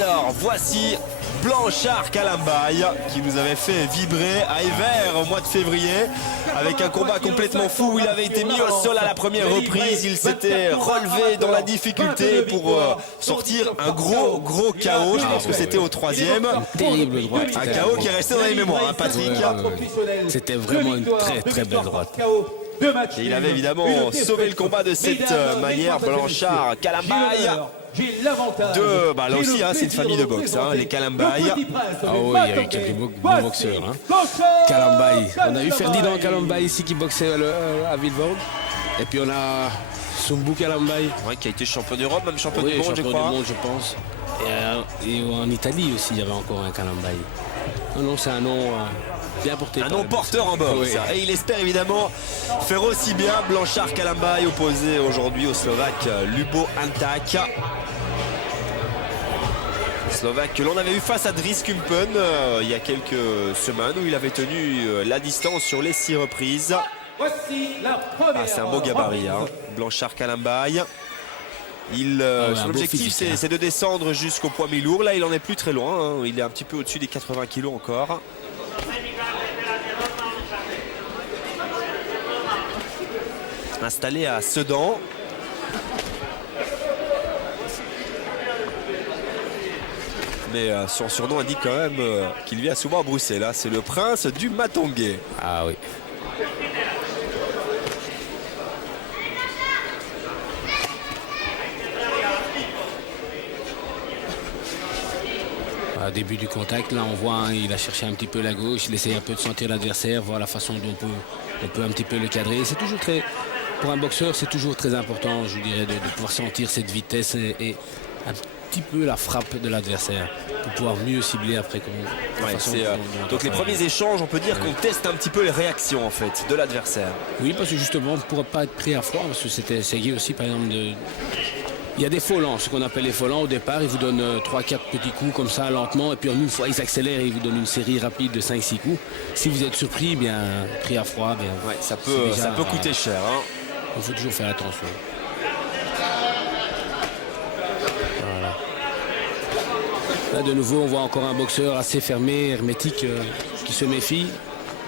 Alors voici Blanchard Kalambay qui nous avait fait vibrer à Evere au mois de février avec un combat complètement fou où il avait été mis au sol à la première reprise. Il s'était relevé dans la difficulté pour sortir un gros KO. Je pense que c'était au troisième. Terrible droite. Un KO qui est resté dans les mémoires, hein, Patrick. C'était vraiment une très belle droite. Et il avait évidemment sauvé le combat de cette manière. Blanchard Kalambay. Là aussi, hein, c'est une famille de boxe, hein, les Kalambay. Ah oui, il y a eu quelques bons boxeurs. Hein. Kalambay. On a eu Ferdinand Kalambay ici qui boxait à Villevoorde. Et puis on a Sumbu Kalambay. Ouais, qui a été champion d'Europe, même champion du monde, champion je crois. du monde, je pense. Et en Italie aussi, il y avait encore un Kalambay. Non, c'est un nom bien porté. Un nom porteur en boxe. Oui. Et il espère évidemment faire aussi bien. Blanchard Kalambay opposé aujourd'hui au Slovaque Lubo Antak. Slovaque que l'on avait eu face à Dries Kumpen il y a quelques semaines où il avait tenu la distance sur les 6 reprises. C'est un beau gabarit, hein. Blanchard Kalambay. Son objectif c'est de descendre jusqu'au poids mi-lourd. Là il en est plus très loin, hein. Il est un petit peu au-dessus des 80 kg encore. Installé à Sedan. Mais son surnom indique quand même qu'il vit souvent à Bruxelles. Hein. C'est le prince du Matongué. Ah oui. Au début du contact, là on voit, hein, il a cherché un petit peu la gauche, il essaye un peu de sentir l'adversaire, voir la façon dont on peut un petit peu le cadrer. C'est toujours pour un boxeur, c'est toujours très important, je dirais, de pouvoir sentir cette vitesse et un petit peu la frappe de l'adversaire pour pouvoir mieux cibler après. Donc les premiers échanges, on peut dire qu'on teste un petit peu les réactions en fait de l'adversaire. Oui, parce que justement, on ne pourra pas être pris à froid, parce que c'était essayé aussi par exemple de... Il y a des follants, ce qu'on appelle les follants. Au départ, ils vous donnent 3-4 petits coups comme ça, lentement. Et puis une fois, ils accélèrent et ils vous donnent une série rapide de 5-6 coups. Si vous êtes surpris, bien pris à froid, bien, ouais, ça peut coûter cher. Hein. Il faut toujours faire attention. Voilà. Là, de nouveau, on voit encore un boxeur assez fermé, hermétique, qui se méfie.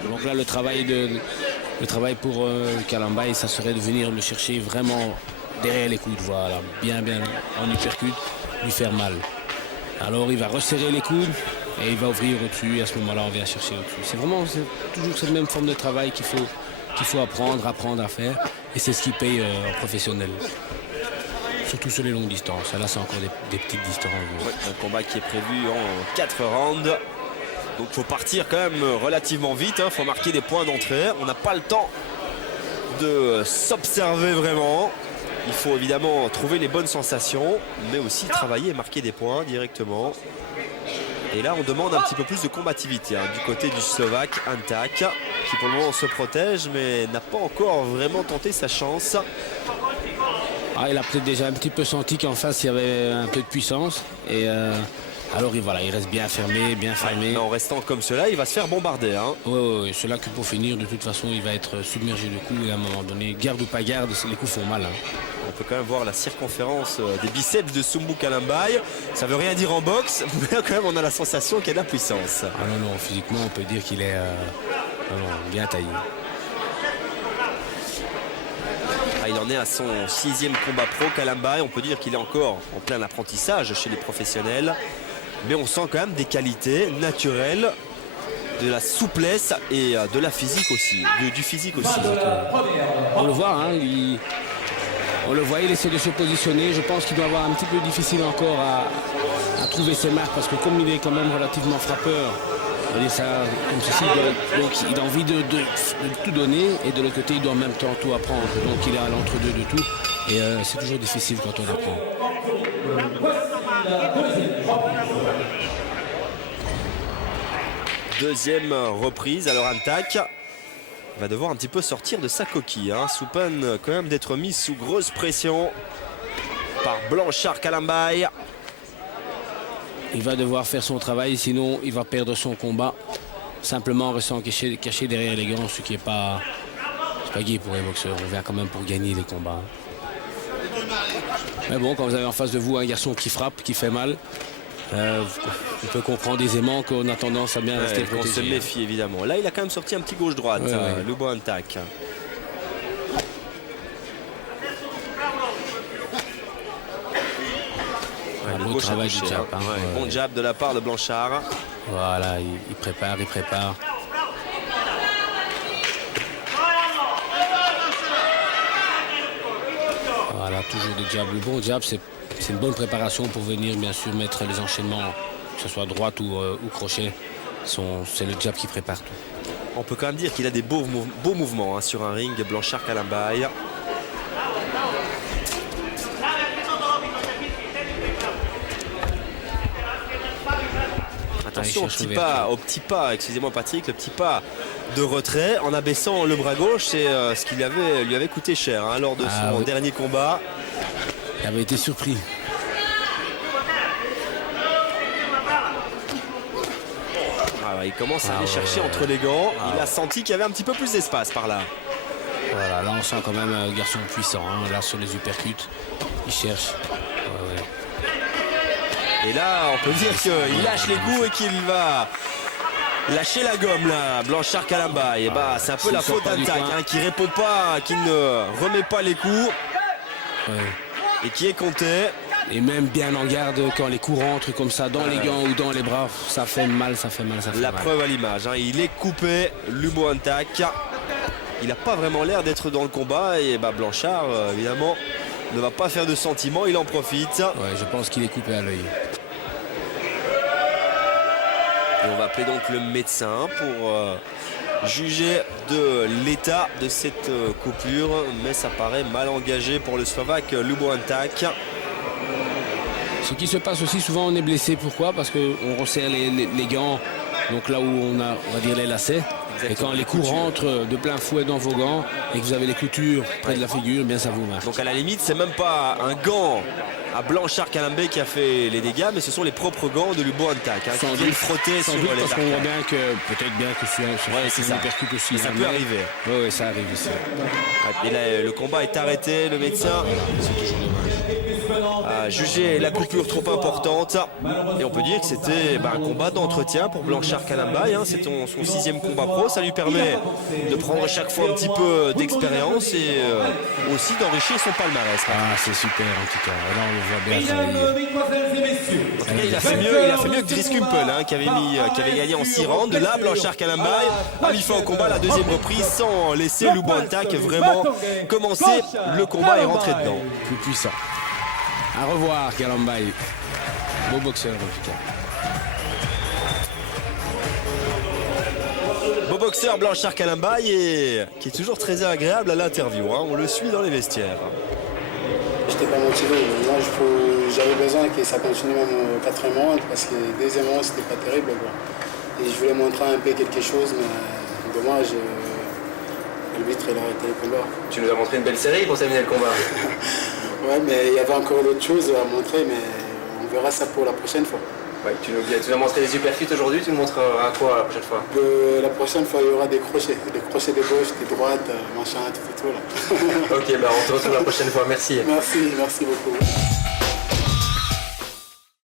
Donc là, le travail pour Kalambay, ça serait de venir le chercher vraiment derrière les coudes, voilà, bien en uppercut, lui faire mal. Alors il va resserrer les coudes et il va ouvrir au-dessus et à ce moment-là on vient chercher au-dessus. C'est toujours cette même forme de travail qu'il faut apprendre à faire et c'est ce qui paye en professionnel. Surtout sur les longues distances. Là c'est encore des petites distances. Ouais, un combat qui est prévu en 4 rounds. Donc il faut partir quand même relativement vite, il faut marquer des points d'entrée. On n'a pas le temps de s'observer vraiment. Il faut évidemment trouver les bonnes sensations, mais aussi travailler et marquer des points directement. Et là, on demande un petit peu plus de combativité du côté du Slovaque Antak, qui pour le moment se protège, mais n'a pas encore vraiment tenté sa chance. Il a peut-être déjà un petit peu senti qu'en face, il y avait un peu de puissance. Et alors, il reste bien fermé, Mais en restant comme cela, il va se faire bombarder. Hein. Oui, c'est là que pour finir, de toute façon, il va être submergé de coups. Et à un moment donné, garde ou pas garde, les coups font mal. Hein. On peut quand même voir la circonférence des biceps de Sumbu Kalambay. Ça veut rien dire en boxe, mais quand même, on a la sensation qu'il y a de la puissance. Ah non, physiquement, on peut dire qu'il est bien taillé. Il en est à son 6e combat pro, Kalambay. On peut dire qu'il est encore en plein apprentissage chez les professionnels. Mais on sent quand même des qualités naturelles, de la souplesse et de la physique aussi, du physique aussi. On le voit, hein, il essaie de se positionner. Je pense qu'il doit avoir un petit peu difficile encore à trouver ses marques parce que comme il est quand même relativement frappeur, il a envie de tout donner et de l'autre côté il doit en même temps tout apprendre. Donc il est à l'entre-deux de tout et c'est toujours difficile quand on apprend. Deuxième reprise, alors Antak va devoir un petit peu sortir de sa coquille, sous peine quand même d'être mis sous grosse pression par Blanchard Kalambay. Il va devoir faire son travail, sinon il va perdre son combat. Simplement en restant caché derrière les gants, ce qui n'est pas gai pour les boxeurs. On vient quand même pour gagner les combats. Mais bon, quand vous avez en face de vous un garçon qui frappe, qui fait mal, On peut comprendre aisément qu'on a tendance à bien rester On se protégé. méfie évidemment. Là, il a quand même sorti un petit gauche-droite, Lubo Antak. Le beau travail du jab. Hein. Bon jab de la part de Blanchard. Voilà, il prépare. Voilà, toujours des jabs. Le bon jab, c'est une bonne préparation pour venir, bien sûr, mettre les enchaînements, que ce soit droite ou crochet. C'est le jab qui prépare tout. On peut quand même dire qu'il a des beaux mouvements hein, sur un ring. Blanchard Kalambaye. Attention au petit pas, excusez-moi Patrick, le petit pas de retrait en abaissant le bras gauche, c'est ce qui lui avait coûté cher hein, lors de son dernier combat. Il avait été surpris. Il commence à aller chercher entre les gants. Il a senti qu'il y avait un petit peu plus d'espace par là. Voilà, là on sent quand même un garçon puissant. Hein, là sur les uppercuts, il cherche. Et là, on peut dire qu'il lâche les coups et qu'il va lâcher la gomme là, Blanchard Kalambaye. Et bah, c'est un peu la faute d'Antak hein, qui répond pas, qui ne remet pas les coups et qui est compté. Et même bien en garde quand les coups rentrent comme ça dans les gants ou dans les bras, ça fait mal. La preuve à l'image, hein, il est coupé, Lubo Antak. Il n'a pas vraiment l'air d'être dans le combat et bah, Blanchard, évidemment, ne va pas faire de sentiment, il en profite. Ouais, je pense qu'il est coupé à l'œil. Et on va appeler donc le médecin pour juger de l'état de cette coupure. Mais ça paraît mal engagé pour le Slovaque Lubo Antak. Ce qui se passe aussi, souvent on est blessé. Pourquoi? Parce qu'on resserre les gants, donc là où on va dire les lacets. Exactement. Et quand les coups rentrent de plein fouet dans vos gants et que vous avez les coutures près de la figure, bien ça vous marque. Donc à la limite, c'est même pas un gant à Blanchard Kalambaye qui a fait les dégâts, mais ce sont les propres gants de Lubo Antak hein, qui viennent frotter sur les parce qu'on voit bien que peut-être bien que c'est ça percute aussi. Ça peut arriver. Oui, ça arrive ici. Et là, le combat est arrêté, le médecin a jugé la coupure trop importante. Et on peut dire que c'était un combat d'entretien pour Blanchard Kalambaye. Hein. C'est son 6e combat pro. Ça lui permet de prendre chaque fois un petit peu d'expérience et aussi d'enrichir son palmarès. Ah, c'est super en tout cas. Là, on le voit bien. En tout cas, il a fait mieux que Dries Kumpel hein, qui avait gagné en 6 rounds. Là, Blanchard Kalambaye a mis fin au combat à la 2e reprise sans laisser Lubo Antak vraiment commencer le combat et rentrer dedans. Plus puissant. À revoir Kalambaye. Beau boxeur en tout cas. Beau boxeur Blanchard Kalambaye et qui est toujours très agréable à l'interview. Hein. On le suit dans les vestiaires. J'étais pas motivé. Moi, j'avais besoin que ça continue même au 4e round parce que le 2e round c'était pas terrible. Quoi. Et je voulais montrer un peu quelque chose, mais dommage. L'arbitre il a arrêté le combat. Tu nous as montré une belle série pour terminer le combat. Ouais, mais il y avait encore d'autres choses à montrer, mais on verra ça pour la prochaine fois. Ouais, tu nous as montré les uppercuts aujourd'hui, tu nous montreras quoi la prochaine fois? La prochaine fois, il y aura des crochets de gauche, des droites, machin, tout là. Ok, on te retrouve la prochaine fois, merci. Merci beaucoup.